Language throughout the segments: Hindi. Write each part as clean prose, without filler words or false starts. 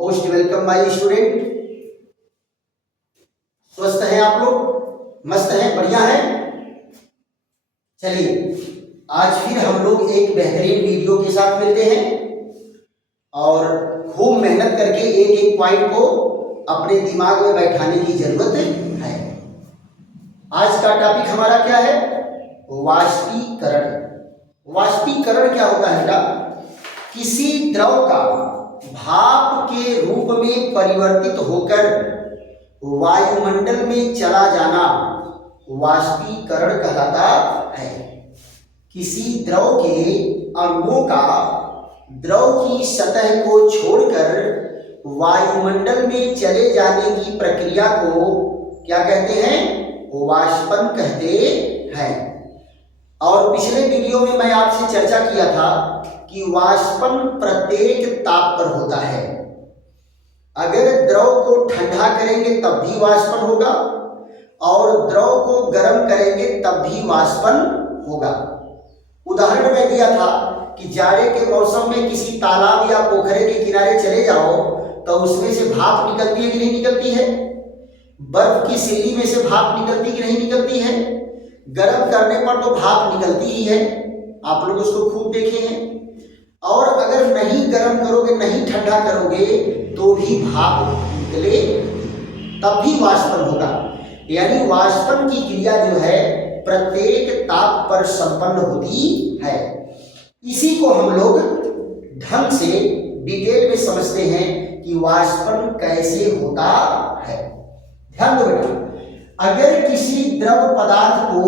Most welcome my student. स्वस्थ हैं आप लोग? मस्त हैं? बढ़िया हैं? चलिए आज फिर हम लोग एक बेहतरीन वीडियो के साथ मिलते हैं और खूब मेहनत करके एक एक पॉइंट को अपने दिमाग में बैठाने की जरूरत है। आज का टॉपिक हमारा क्या है? वाष्पीकरण। वाष्पीकरण क्या होता है बेटा? किसी द्रव का भाप के रूप में परिवर्तित होकर वायुमंडल में चला जाना वाष्पीकरण कहलाता है। किसी द्रव के अणुओं का द्रव की सतह को छोड़कर वायुमंडल में चले जाने की प्रक्रिया को क्या कहते हैं? वाष्पन कहते हैं। और पिछले वीडियो में मैं आपसे चर्चा किया था कि वाष्पन प्रत्येक ताप पर होता है। अगर द्रव को ठंडा करेंगे तब भी वाष्पन होगा और द्रव को गर्म करेंगे तब भी वाष्पन होगा। उदाहरण मैं दिया था कि जाड़े के मौसम में किसी तालाब या पोखरे के किनारे चले जाओ तो उसमें से भाप निकलती है कि नहीं निकलती है? बर्फ की सिल्ली में से भाप निकलती कि नहीं निकलती है? गर्म करने पर तो भाप निकलती ही है, आप लोग उसको खूब देखे हैं। और अगर नहीं गर्म करोगे, नहीं ठंडा करोगे तो भी भाप निकले तब भी वाष्पन होगा। यानी वाष्पन की क्रिया जो है प्रत्येक ताप पर संपन्न होती है। इसी को हम लोग ढंग से डिटेल में समझते हैं कि वाष्पन कैसे होता है। ध्यान दो बेटा, अगर किसी द्रव पदार्थ को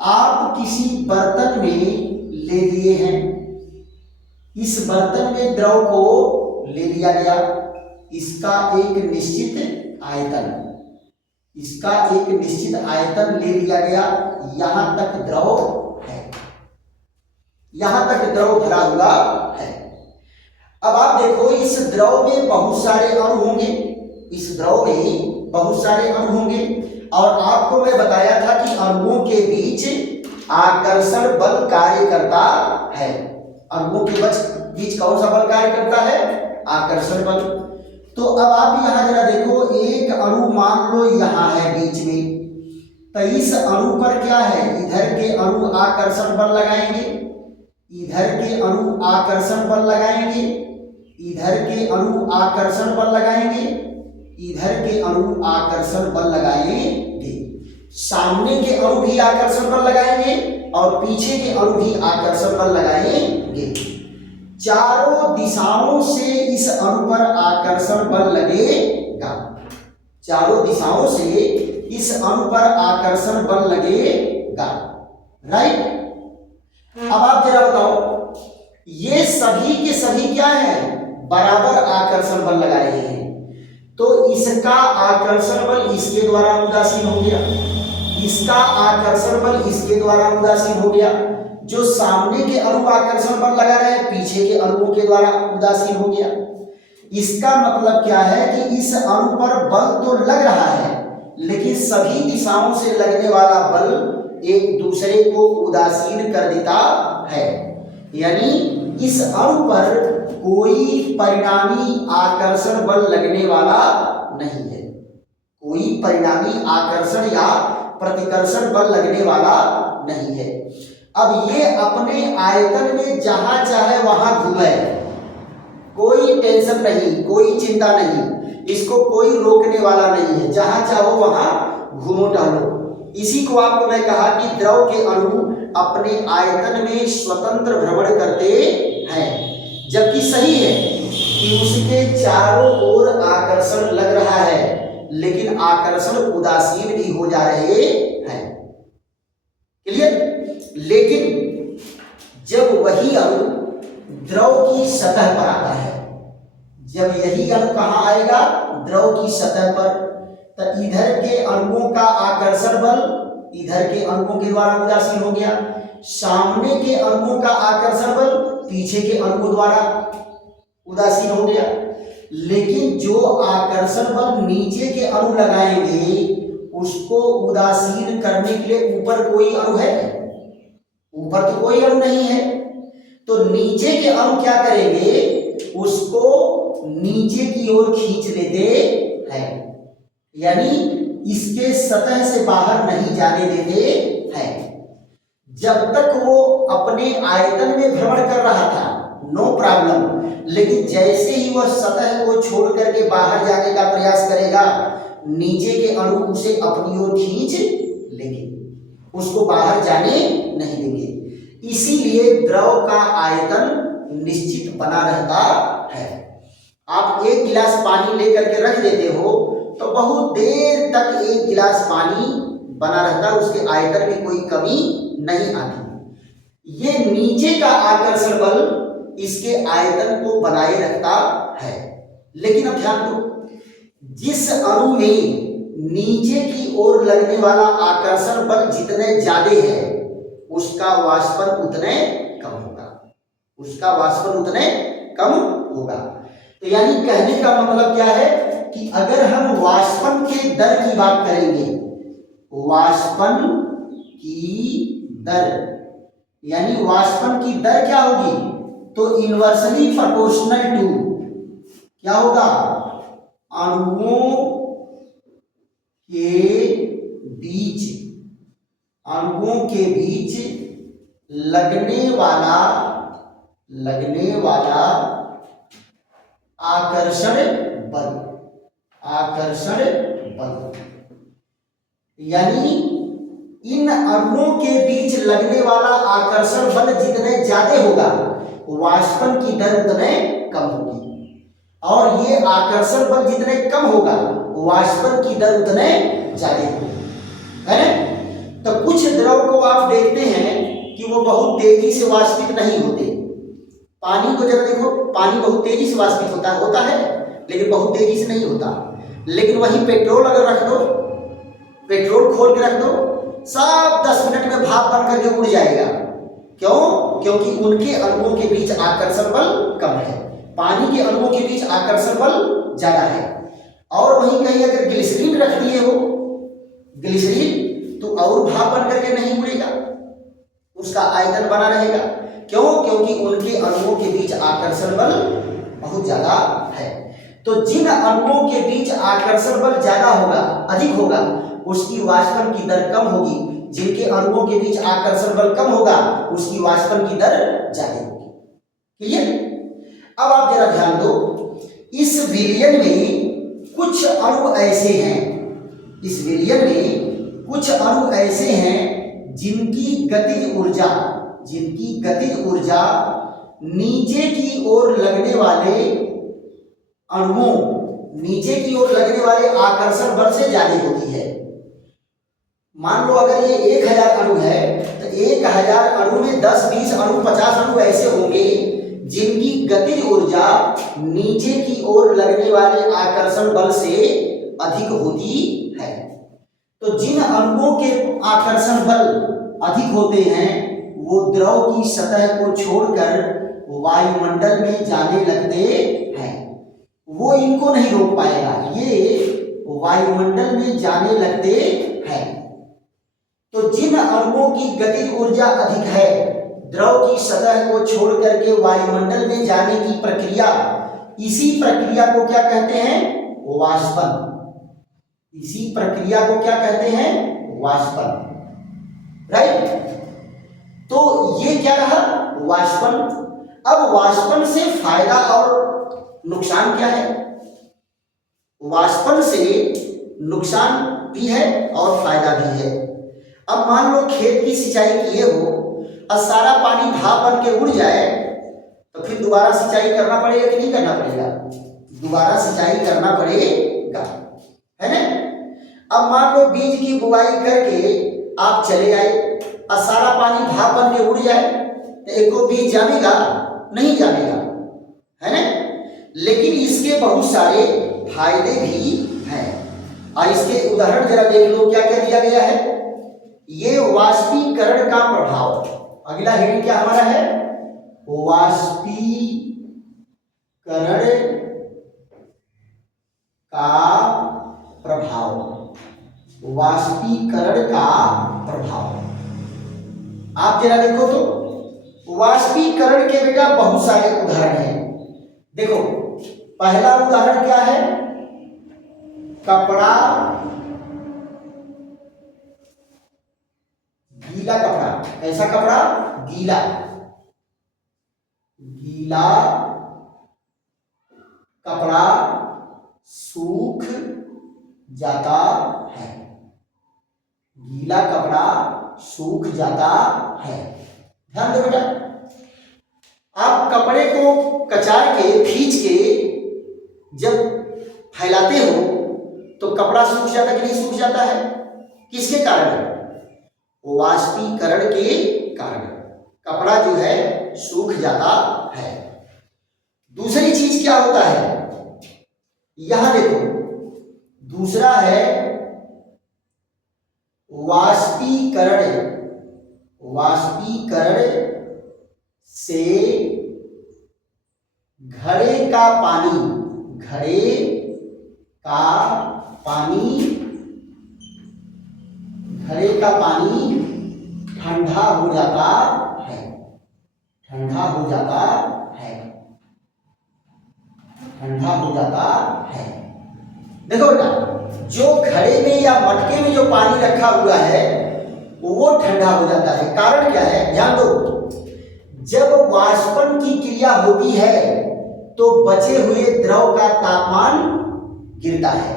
आप किसी बर्तन में ले लिए हैं, इस बर्तन में द्रव को ले लिया गया, इसका एक निश्चित आयतन ले लिया गया, यहां तक द्रव है, यहां तक द्रव भरा हुआ है। अब आप देखो इस द्रव में बहुत सारे अणु होंगे, इस द्रव में बहुत सारे अणु होंगे और आपको मैं बताया था कि अणुओं के बीच आकर्षण बल कार्य करता है। अणुओं के बीच कौन सा बल कार्य करता है? आकर्षण बल। तो अब आप यहां जरा देखो, एक अणु मान लो यहां है बीच में, तो इस अणु पर क्या है? इधर के अणु आकर्षण बल लगाएंगे, इधर के अणु आकर्षण बल लगाएंगे, इधर के अणु आकर्षण बल लगाएंगे, इधर के अणु आकर्षण बल लगाएंगे, सामने के अणु भी आकर्षण बल लगाएंगे और पीछे के अणु भी आकर्षण बल लगाएंगे। चारों दिशाओं से इस अणु पर आकर्षण बल लगेगा, चारों दिशाओं से इस अणु पर आकर्षण बल लगेगा, राइट? अब आप जरा बताओ, ये सभी के सभी क्या है? बराबर आकर्षण बल लगा रहे हैं, तो इसका आकर्षण बल इसके द्वारा उदासीन हो गया, इसका आकर्षण बल इसके द्वारा उदासीन हो गया। जो सामने के अणु आकर्षण बल लगा रहे हैं पीछे के अणुओं के द्वारा उदासीन हो गया। इसका मतलब क्या है कि इस अणु पर बल तो लग रहा है लेकिन सभी दिशाओं से लगने वाला बल एक दूसरे को उदासीन कर देता है। यानी इस अणु पर कोई परिणामी आकर्षण बल लगने वाला नहीं है, कोई परिणामी आकर्षण या प्रतिकर्षण बल लगने वाला नहीं है। अब ये अपने आयतन में जहां चाहे वहां घूमे, कोई टेंशन नहीं, कोई चिंता नहीं, इसको कोई रोकने वाला नहीं है, जहां चाहो वहां घूमो टहलो। इसी को आपको मैं कहा कि द्रव के अणु अपने आयतन में स्वतंत्र भ्रमण करते हैं, जबकि सही है कि उसके चारों ओर आकर्षण लग रहा है लेकिन आकर्षण उदासीन भी हो जा रहे हैं। क्लियर? लेकिन जब वही अणु द्रव की सतह पर आता है, जब यही अणु कहां आएगा? द्रव की सतह पर, तो इधर के अणुओं का आकर्षण बल इधर के अणुओं के द्वारा उदासीन हो गया, सामने के अणुओं का आकर्षण बल पीछे के अणुओं द्वारा उदासीन हो गया। लेकिन जो आकर्षण बल नीचे के अणु लगाएंगे उसको उदासीन करने के लिए ऊपर कोई अणु है? ऊपर तो कोई अणु नहीं है, तो नीचे के अणु क्या करेंगे? उसको नीचे की ओर खींच लेते हैं, यानी इसके सतह से बाहर नहीं जाने देते हैं। जब तक वो अपने आयतन में भ्रमण कर रहा था नो प्रॉब्लम, लेकिन जैसे ही वह सतह को छोड़ करके बाहर जाने का प्रयास करेगा, नीचे के अणु उसे अपनी ओर खींच लेंगे, उसको बाहर जाने नहीं देंगे। इसीलिए द्रव का आयतन निश्चित बना रहता है। आप एक गिलास पानी लेकर के रख देते हो तो बहुत देर तक एक गिलास पानी बना रहता है, उसके आयतन में कोई कमी नहीं आती। ये नीचे का आकर्षण बल इसके आयतन को बनाए रखता है। लेकिन अब ध्यान दो, जिस अणु में नीचे की ओर लगने वाला आकर्षण बल जितने ज्यादा है, उसका वाष्पन उतने कम होगा, उसका वाष्पन उतने कम होगा। तो यानी कहने का मतलब क्या है कि अगर हम वाष्पन के दर की बात करेंगे, वाष्पन की दर, यानी वाष्पन की दर क्या होगी, तो इनवर्सली प्रोपोर्शनल टू क्या होगा, अणुओं के बीच लगने वाला आकर्षण बल, यानी इन अणुओं के बीच लगने वाला आकर्षण बल जितने ज्यादा होगा, वाष्पन की दर उतने कम होगी, और ये आकर्षण बल जितने कम होगा, वाष्पन की दर उतने ज्यादा होगी, है ना। तो कुछ द्रव को आप देखते हैं कि वो बहुत तेजी से वाष्पित नहीं होते। पानी को जरा देखो, पानी बहुत तेजी से वाष्पित होता है, लेकिन बहुत तेजी से नहीं होता। लेकिन वहीं पेट्रोल अगर रख दो, पेट्रोल खोल के रख दो, सब 10 मिनट में भाप बन करके उड़ जाएगा। क्यों? क्योंकि उनके अणुओं के बीच आकर्षण बल कम है, पानी के अणुओं के बीच आकर्षण बल ज्यादा है। और वहीं कहीं अगर ग्लिसरीन रख दिए हो, ग्लिसरीन, तो और भाप बन करके नहीं उड़ेगा, उसका आयतन बना रहेगा। क्यों? क्योंकि उनके अणुओं के बीच आकर्षण बल बहुत ज्यादा है। तो जिन अणुओं के बीच आकर्षण बल ज्यादा होगा, अधिक होगा, उसकी वाष्पन की दर कम होगी। जिनके अणुओं के बीच आकर्षण बल कम होगा, उसकी वाष्पन की दर ज्यादा होगी। क्लियर? अब आप जरा ध्यान दो, इस विलयन में कुछ अणु ऐसे हैं, इस विलयन में कुछ अणु ऐसे हैं जिनकी गतिज ऊर्जा नीचे की ओर लगने वाले अणुओं, नीचे की ओर लगने वाले आकर्षण बल से ज्यादा होती है। मान लो अगर ये 1000 अणु है, तो 1000 अणु में 10, 20 अणु, 50 अणु ऐसे होंगे जिनकी गतिज ऊर्जा नीचे की ओर लगने वाले आकर्षण बल से अधिक होती है। तो जिन अणुओं के आकर्षण बल अधिक होते हैं, वो द्रव की सतह को छोड़कर वायुमंडल में जाने लगते हैं। वो इनको नहीं रोक पाएगा, ये वायुमंडल में जाने लगते हैं। तो जिन अणुओं की गतिज ऊर्जा अधिक है, द्रव की सतह को छोड़ करके वायुमंडल में जाने की प्रक्रिया, इसी प्रक्रिया को क्या कहते हैं? वाष्पन। इसी प्रक्रिया को क्या कहते हैं? वाष्पन। राइट? तो ये क्या रहा? वाष्पन। अब वाष्पन से फायदा और नुकसान क्या है? वाष्पन से नुकसान भी है और फायदा भी है। अब मान लो खेत की सिंचाई किए हो और सारा पानी भाप बन के उड़ जाए, तो फिर दोबारा सिंचाई करना पड़ेगा कि नहीं करना पड़ेगा? दोबारा सिंचाई करना पड़ेगा, है ना। अब मान लो बीज की बुआई करके आप चले आए और सारा पानी भाप बन के उड़ जाए, तो एको बीज जामेगा? नहीं जामेगा, है ना। लेकिन इसके बहुत सारे फायदे भी हैं, और इसके उदाहरण जरा देख लो, क्या क्या दिया गया है। ये वाष्पीकरण का प्रभाव, अगला हेडिंग क्या हमारा है? वाष्पीकरण का प्रभाव। वाष्पीकरण का प्रभाव आप जरा देखो तो वाष्पीकरण के बेटा बहुत सारे उदाहरण हैं। देखो, पहला उदाहरण क्या है? कपड़ा, गीला कपड़ा। कैसा कपड़ा? गीला। गीला कपड़ा सूख जाता है। गीला कपड़ा सूख जाता है। ध्यान दो बेटा, आप कपड़े को कचार के खींच के जब फैलाते हो तो कपड़ा सूख जाता कि नहीं सूख जाता है? किसके कारण? वाष्पीकरण के कारण कपड़ा जो है सूख जाता है। दूसरी चीज क्या होता है? यहां देखो, दूसरा है वाष्पीकरण। वाष्पीकरण से घड़े का पानी, घड़े का पानी, घड़े का पानी ठंडा हो जाता है। ठंडा हो जाता है। ठंडा हो जाता है। देखो बेटा, जो घड़े में या मटके में जो पानी रखा हुआ है वो ठंडा हो जाता है। कारण क्या है? ध्यान दो, जब वाष्पन की क्रिया होती है तो बचे हुए द्रव का तापमान गिरता है,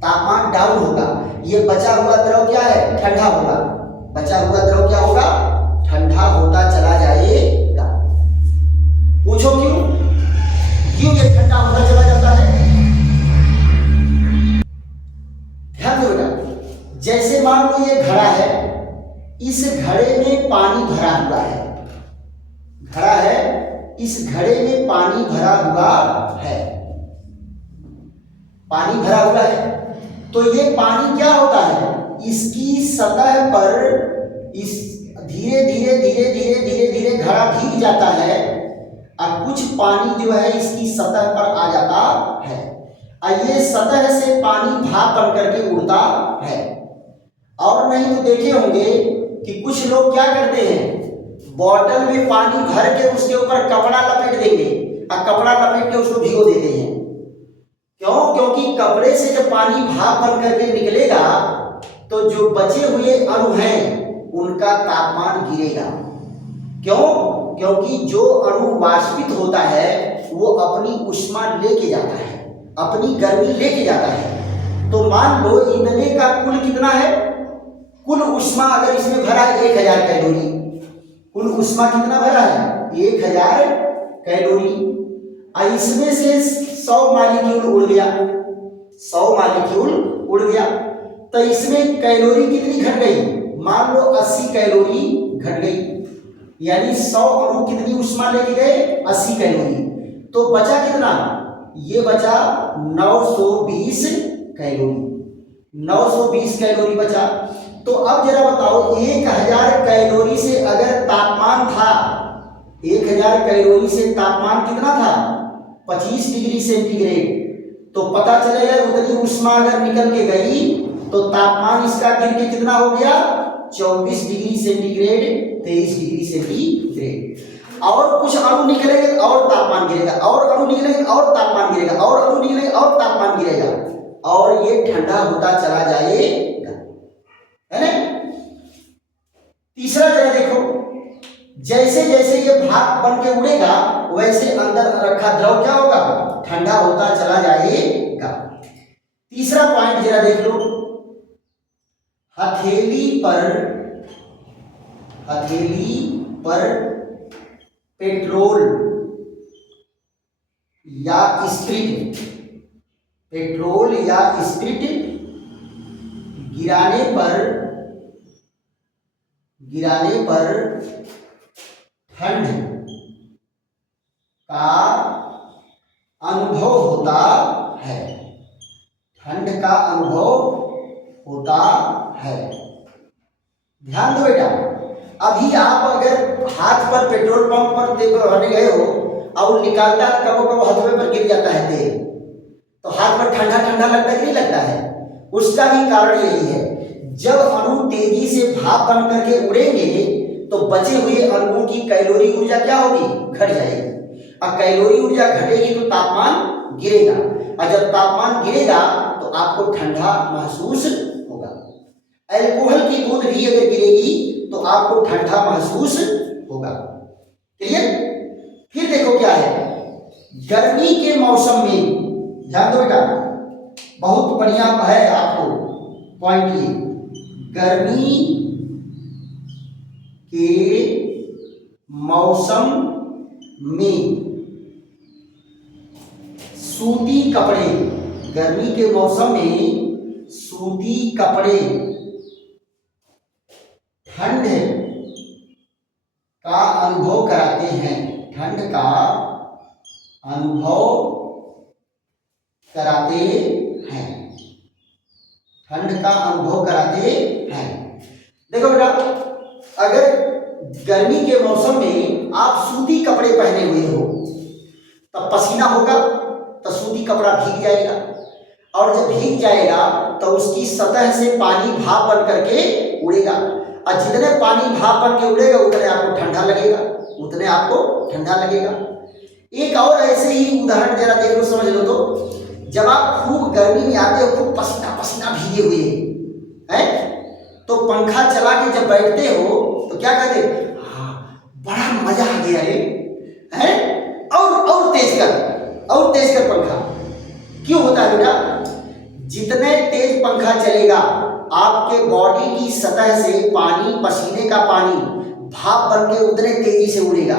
तापमान डाउन होगा। ये बचा हुआ द्रव क्या है? ठंडा होगा। बचा हुआ द्रव क्या होगा? ठंडा होता चला जाएगा। पूछो क्यों? क्यों ये ठंडा होता चला जाता है? ध्यान दो बेटा, जैसे मान लो ये घड़ा है, इस घड़े में पानी भरा हुआ है। घड़ा है, इस घड़े में पानी भरा हुआ है। पानी भरा हुआ है तो ये पानी क्या होता है? इसकी सतह पर इस धीरे धीरे धीरे धीरे धीरे धीरे घड़ा भीग जाता है और कुछ पानी जो है इसकी सतह पर आ जाता है और ये सतह से पानी भाप बन करके उड़ता है। और नहीं तो देखे होंगे कि कुछ लोग क्या करते हैं, बॉटल में पानी भर के उसके ऊपर कपड़ा लपेट देंगे और कपड़ा लपेट के उसको भिगो देते हैं। क्यों? क्योंकि कपड़े से जब पानी भाप बन करके निकलेगा तो जो बचे हुए अणु हैं उनका तापमान गिरेगा। क्यों? क्योंकि जो अणु वाष्पित होता है वो अपनी ऊष्मा लेके जाता है, अपनी गर्मी लेके जाता है। तो मान लो ईंधन का कुल कितना है? कुल ऊष्मा अगर इसमें भरा है 1000 कैलोरी, कुल ऊष्मा कितना भरा है? 1000 कैलोरी। और इसमें से 100 मालिक्यूल उड़ गया, 100 मालिक्यूल उड़ गया तो इसमें कैलोरी कितनी घट गई? मान लो 80 कैलोरी घट गई, यानी 100 अणु कितनी ऊष्मा लेके गए? 80 कैलोरी। तो बचा कितना? ये बचा 920 कैलोरी। 920 कैलोरी बचा। तो अब जरा बताओ, 1000 कैलोरी से अगर तापमान था, 1000 कैलोरी से तापमान कितना था? 25 डिग्री सेंटीग्रेड। तो पता चलेगा उतनी ऊष्मा अगर निकल के गई तो तापमान इसका गिर के कितना हो गया? 24 डिग्री सेंटीग्रेड, 23 डिग्री सेंटीग्रेड। और कुछ अणु निकलेंगे और तापमान गिरेगा, और अणु निकलेंगे और तापमान गिरेगा, और अणु निकलेंगे और तापमान गिरेगा, और ये ठंडा होता चला जाएगा, है ना? तीसरा जरा देखो, जैसे जैसे ये भाप बन के उड़ेगा वैसे अंदर रखा द्रव क्या होगा? ठंडा होता चला जाएगा। तीसरा पॉइंट जरा देख लो, हथेली पर पेट्रोल या स्पिरिट, पेट्रोल या स्पिरिट गिराने पर ठंड का अनुभव होता है। ठंड का अनुभव होता है। ध्यान दो बेटा, अभी आप अगर हाथ पर पेट्रोल पंप पर तेल भरने गए हो और निकालता है कबो कबो हाथों पर गिर जाता है तेल, तो हाथ पर ठंडा ठंडा लगता है कि नहीं लगता है? उसका भी कारण यही है, जब अणु तेजी से भाप बन करके उड़ेंगे तो बचे हुए अणुओं की कैलोरी ऊर्जा क्या होगी? घट जाएगी। अब कैलोरी ऊर्जा घटेगी तो तापमान गिरेगा, और जब तापमान गिरेगा तो आपको ठंडा महसूस होगा। अल्कोहल की बूंद भी अगर गिरेगी तो आपको ठंडा महसूस होगा। क्लियर? फिर देखो क्या है, गर्मी के मौसम में, ध्यान दो बेटा, बहुत बढ़िया है आपको पॉइंट ये, गर्मी के मौसम में सूती कपड़े, गर्मी के मौसम में सूती कपड़े ठंड का अनुभव कराते हैं, ठंड का अनुभव कराते हैं, ठंड का अनुभव कराते हैं। देखो बेटा, अगर गर्मी के मौसम में आप सूती कपड़े पहने हुए हो तब पसीना होगा तो सूती कपड़ा भीग जाएगा, और जब भीग जाएगा तो उसकी सतह से पानी भाप बन करके उड़ेगा, और जितने पानी भाप बन के उड़ेगा उतने आपको ठंडा लगेगा, उतने आपको ठंडा लगेगा। एक और ऐसे ही उदाहरण जरा देख लो, समझ लो तो, जब आप खूब गर्मी में आते हो, खूब पसीना पसीना भीगे हुए हैं, तो पंखा चला के जब बैठते हो तो क्या कहते, हाँ बड़ा मजा आ गया रे, हैं, और तेज कर पंखा। क्यों होता है बेटा? जितने तेज पंखा चलेगा आपके बॉडी की सतह से पानी, पसीने का पानी भाप बन के उतने तेजी से उड़ेगा,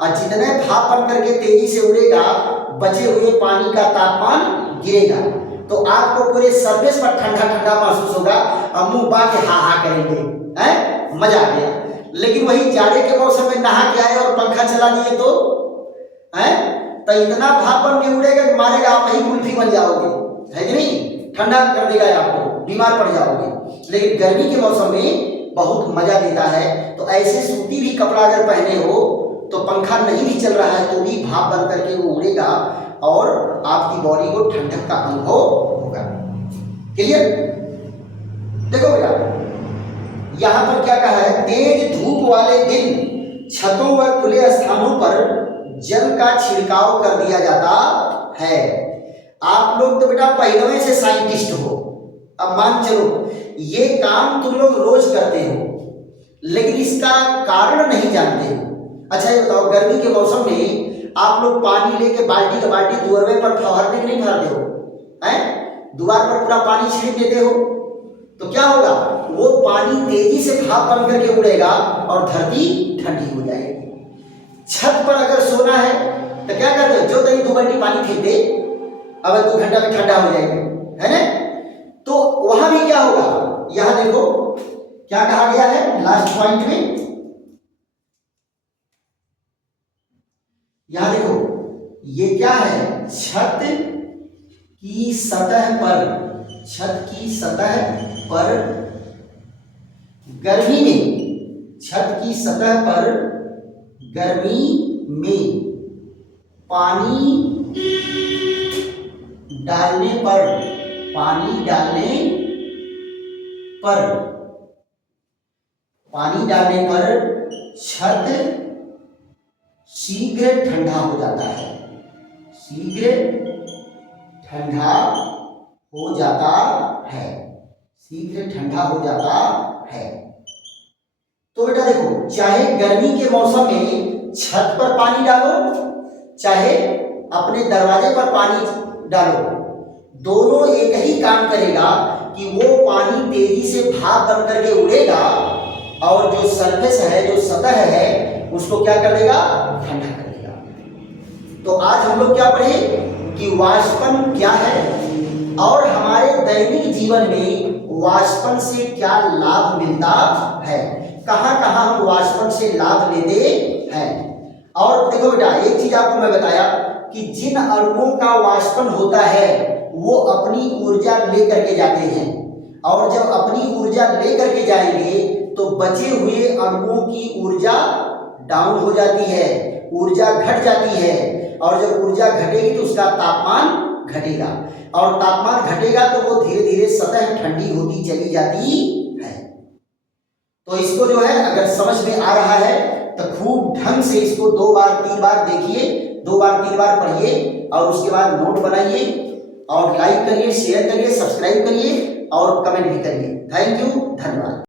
और जितने भाप बन करके तेजी से उड़ेगा बचे हुए पानी का तापमान गिरेगा, तो आपको पूरे सरफेस पर ठंडा ठंडा महसूस होगा, और मुंह बांध के हा हा करेंगे, हैं, मजा आ गया। लेकिन वही जाड़े के मौसम में नहा के आए और पंखा चला दिए तो इतना भाप बन के उड़ेगा कि मारेगा, आप ही कुल्फी बन जाओगे, है कि नहीं, ठंडा कर देगा आपको, बीमार पड़ जाओगे। लेकिन गर्मी के मौसम में बहुत मजा देता है। तो ऐसे सूती भी कपड़ा अगर पहने हो तो पंखा नहीं भी चल रहा है तो भी भाप बन करके वो उड़ेगा और आपकी बॉडी को ठंडक का अनुभव होगा। क्लियर? देखो बेटा, यहां पर क्या कहा है, तेज धूप वाले दिन छतों व खुले स्थानों पर जल का छिड़काव कर दिया जाता है। आप लोग तो बेटा पहले से साइंटिस्ट हो, अब मान चलो ये काम तुम लोग रोज करते हो, लेकिन इसका कारण नहीं जानते हो। अच्छा ये बताओ, गर्मी के मौसम में आप लोग पानी लेके बाल्टी का बाल्टी दुआरे पर फवारने नहीं भरते हो, हैं, द्वार पर पूरा पानी छिड़क देते हो, तो क्या होगा, वो पानी तेजी से भाप बन करके उड़ेगा और धरती ठंडी हो जाएगी। छत पर अगर सोना है तो क्या करते हो, जो तरी 2 बाल्टी पानी फेंक दे, अब 2 घंटा में ठंडा हो जाएगा, है ना? तो वहां भी क्या होगा, यहां देखो क्या कहा गया है लास्ट पॉइंट में, यहां देखो ये क्या है, छत की सतह पर, छत की सतह पर गर्मी में, छत की सतह पर गर्मी में पानी डालने पर, पानी डालने पर, पानी डालने पर छत शीघ्र ठंडा हो जाता है, शीघ्र ठंडा हो जाता है, शीघ्र ठंडा हो जाता है। तो बेटा देखो, चाहे गर्मी के मौसम में छत पर पानी डालो, चाहे अपने दरवाजे पर पानी डालो, दोनों एक ही काम करेगा कि वो पानी तेजी से भाप बन करके उड़ेगा और जो सरफेस है, जो सतह है, उसको क्या कर देगा, ठंडा कर देगा। तो आज हम लोग क्या पढ़े कि वाष्पन क्या है और हमारे दैनिक जीवन में वाष्पन से क्या लाभ मिलता है, कहां कहां हम वाष्पन से लाभ लेते हैं। और देखो बेटा, एक चीज आपको मैं बताया कि जिन अणुओं का वाष्पन होता है वो अपनी ऊर्जा लेकर के जाते हैं, और जब अपनी ऊर्जा लेकर के जाएंगे तो बचे हुए अणुओं की ऊर्जा डाउन हो जाती है, ऊर्जा घट जाती है, और जब ऊर्जा घटेगी तो उसका तापमान घटेगा, और तापमान घटेगा तो वो धीरे धीरे सतह ठंडी होती चली जाती है। तो इसको जो है अगर समझ में आ रहा है तो खूब ढंग से इसको 2 बार 3 बार देखिए, 2 बार 3 बार पढ़िए, और उसके बाद नोट बनाइए और लाइक करिए, शेयर करिए, सब्सक्राइब करिए और कमेंट भी करिए। थैंक यू, धन्यवाद।